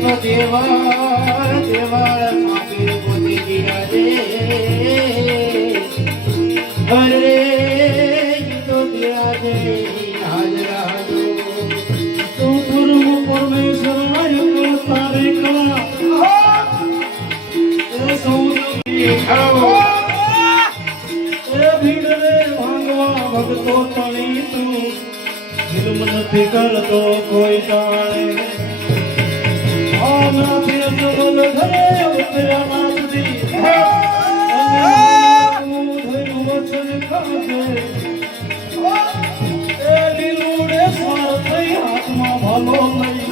તો દેવળ દેવળ માપી પોતે જીરાજે અરે તો બિરાજે હાજરા જો તું ગુરુ પરમેશ્વર આયો તારે કલા એ સૌની ખાવો એ ભીડ રે ભાંગવા ભગતો તણી તું દિલમ નથી કરતો કોઈ જાણે આમના પીર જબલ ઘરે ઉતર્યા નાથજી અને ધોઈ વચન ખાજે એ લીલુડે સ્વાર થઈ હાથમાં ભાલો લઈ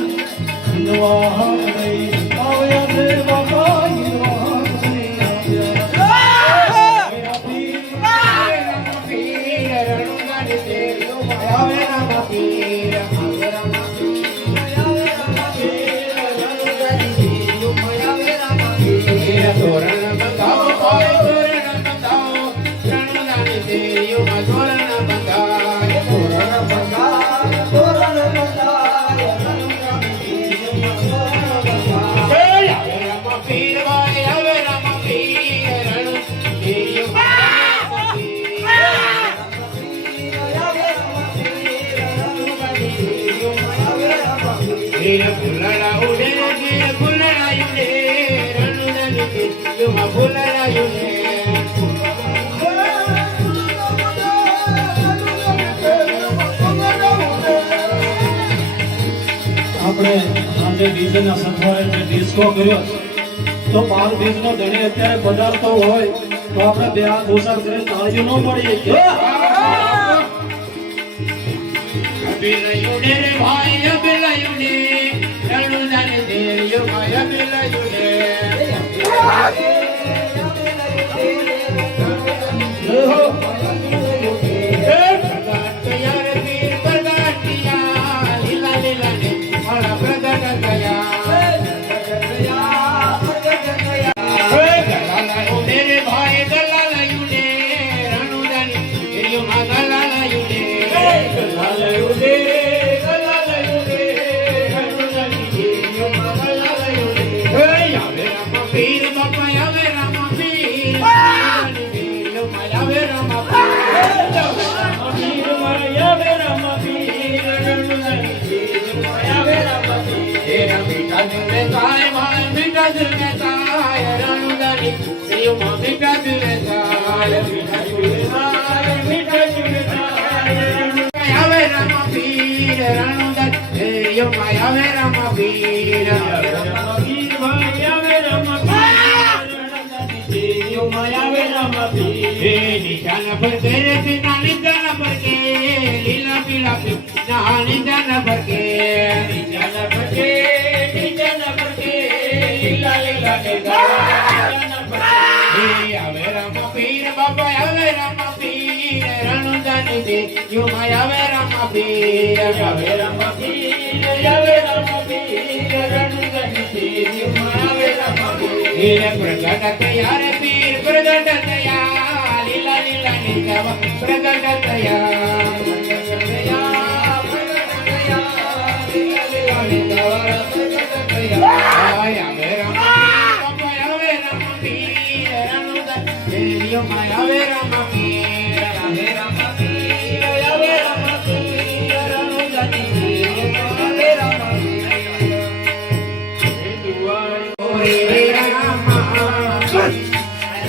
હિંદવા હાથ લઈ આવ્યા છે બાપા હિંદવા હાથ લઈ આવ્યા પીર રણુગાડી દેવ આવે રામા પીર તોરણ બંધાવો તોરણ બંધાવો રણુગાડી દેવ તોરણ બંધાય તોરણ બંધાય તોરણ બંધાય રણુગાડી દેવ તોરણ બંધાય આવે રામા પીર વાય આવે રામા પીર રણુગાડી દેવ ફુલડા ઉડે ફુલડા ઉડે યુમા ફુલડા ઉડે આપણે આજે ડીજેના સંભાળે જે ડિસ્કો કર્યો તો 12 બીજનો ધણી અત્યારે પધારતો હોય તો આપણે બે હાથ ઉછાળ કરીને તાળીઓ ન પડીએ અબિલયુડે રે ભાઈ અબિલયુડે રણુદાને દેયો માય અબિલયુડે निशाना पर तेरे पिता निशाना पर के लीला पीला निशाना पर के निशाना पर के लीला लीला निशाना पर के आवे राम पीर बाबा आवे राम पीर रणुदानी दे यो माया आवे राम पीर आवे राम पीर रणुदानी दे यो माया आवे राम पीर प्रगट तैयार पीर प्रगट तैयार लीला लीला निशाना प्रगट तैयार Yo my ave rama pir ave rama pir ave rama pir ranudani ave rama pir ore rama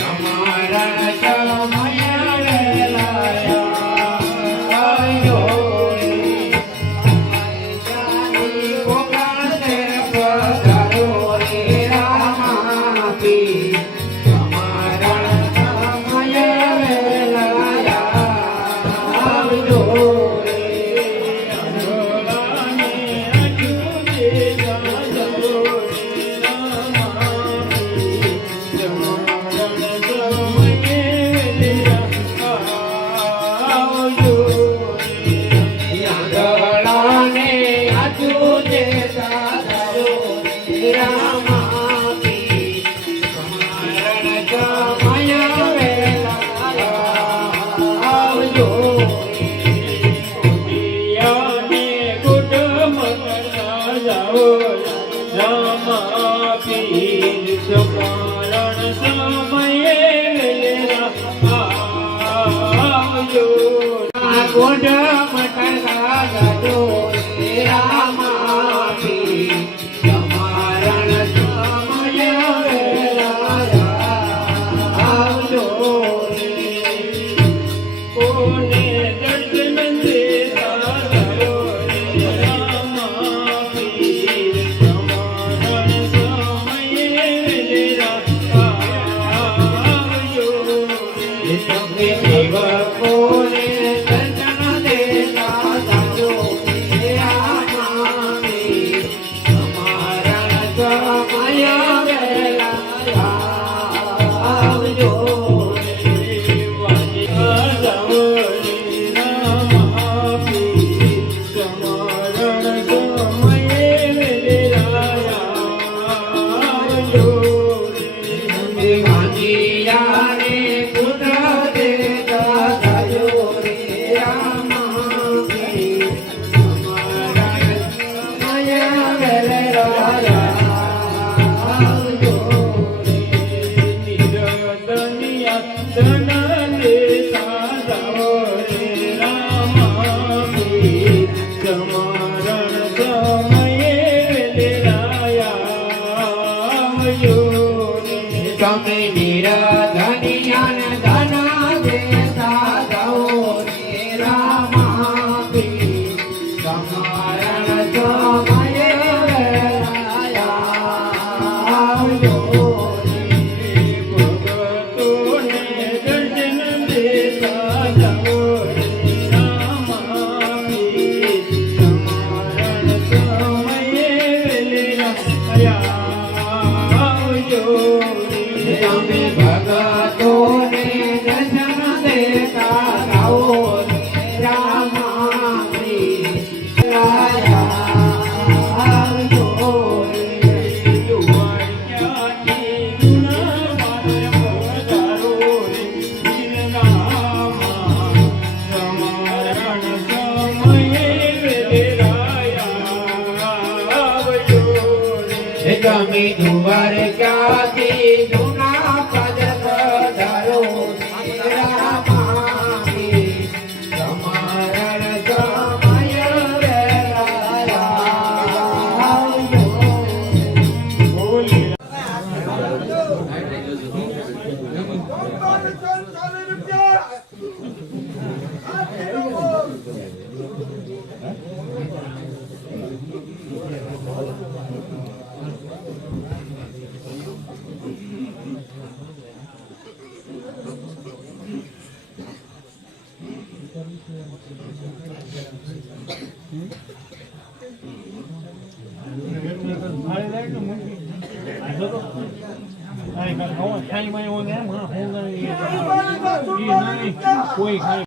amara chamaya laya ayo jani pokase padaro re rama pir મટકા ગાજો રે રામાપી તમારણ સમય વેલાયા આવજો રે કોને દર્શન દેતા જાઓ રે રામાપી તમારણ સમય વેલાયા આવજો રે તમે સેવકોને તમે નિરાધનિયા ધના દેતા જાઓ રે રામાપી તમારણ સમય વેલાયા આવજો રે ભગતોને દર્શન દેતા જાઓ રે રામાપી તમારણ સમય વેલાયા આવજો તમે ભગતોને દર્શન દેતા જાઓ રે રામાપી આવજો રે યુવાન્યાથી ગુણવાન પધારો રે રામા સમરણ સમયે વેલાયા આવજો રે તમે દ્વારકાથી કોઈ ખાય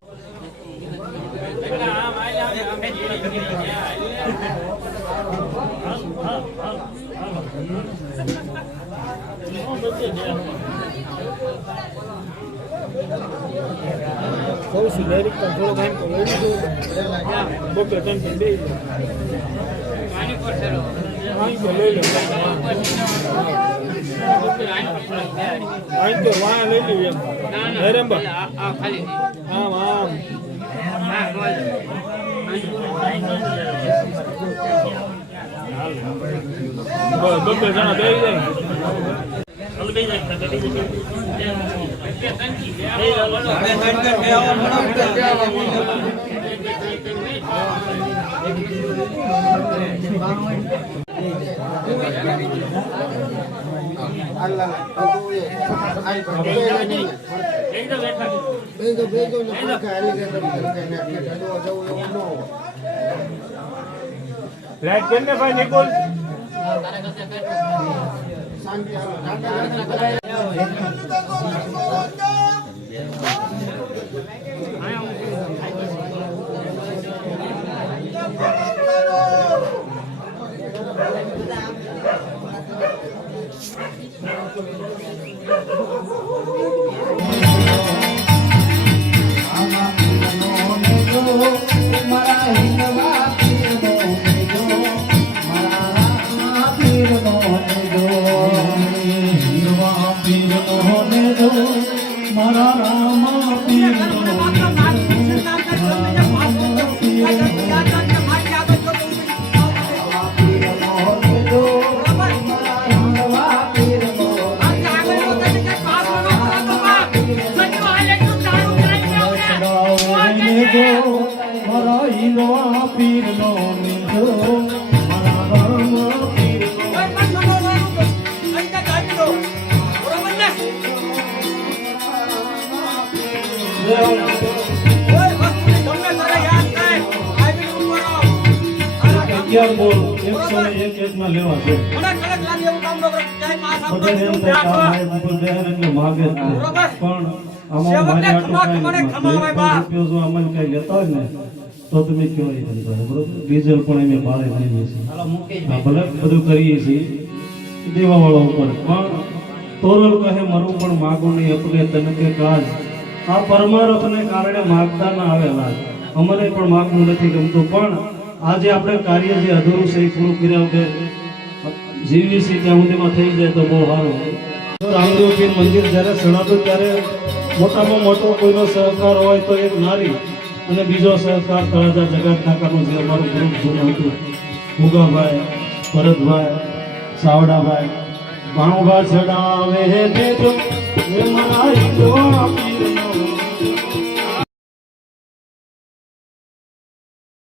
કહું છું ડાયરેક્ટ થોડો ટાઈમ તો લઈ લીધું બપોર ટાઈમ બે લઈ લો તો વાહ લઈ લીધું એમ આમ આમ બપોર જણા બે જાય લાઈટ કેમને ભાઈ નિકોલ મારા રામા પીર અગિયાર બોલ 101 માં લેવા છે. બધાને એમ થાય કે આ ભાઈ ઉપર બહેન એટલે માગે જ છે. પણ આમાં મારી આટલું કાંઈ નથી. 1 રૂપિયો જો અમને કઈ લેતા હોય ને તો તમે કયો એ ધંધો છે, બરોબર? ડીઝલ પણ અમે ભાડે લઈએ છીએ. હા, ભલે બધું કરીએ છીએ દેવાવાળા ઉપર. પણ તોરલ કહે મરું પણ માગું નહીં અપને તન કે કાજ. આ પરમારથને કારણે માગતા ના આવેલા અમને પણ માગવું નથી ગમતું. પણ આજે આપણે કાર્ય જે અધૂરું છે એ પૂરું કર્યા વગર જીવી છે ત્યાં સુધીમાં થઈ જાય તો બહુ સારું. રામદેવ પીર મંદિર જ્યારે સણાતું ત્યારે મોટામાં મોટો કોઈનો સહકાર હોય તો એક નારી અને બીજો સહકાર તળાજા જગત નાકાનું જે અમારું ગ્રુપ જૂનું હતું, ભૂગાભાઈ, ભરતભાઈ, સાવડાભાઈ. ભાણુભા ચડાવે હે દેજો એ મારા હિંદવા પીરનો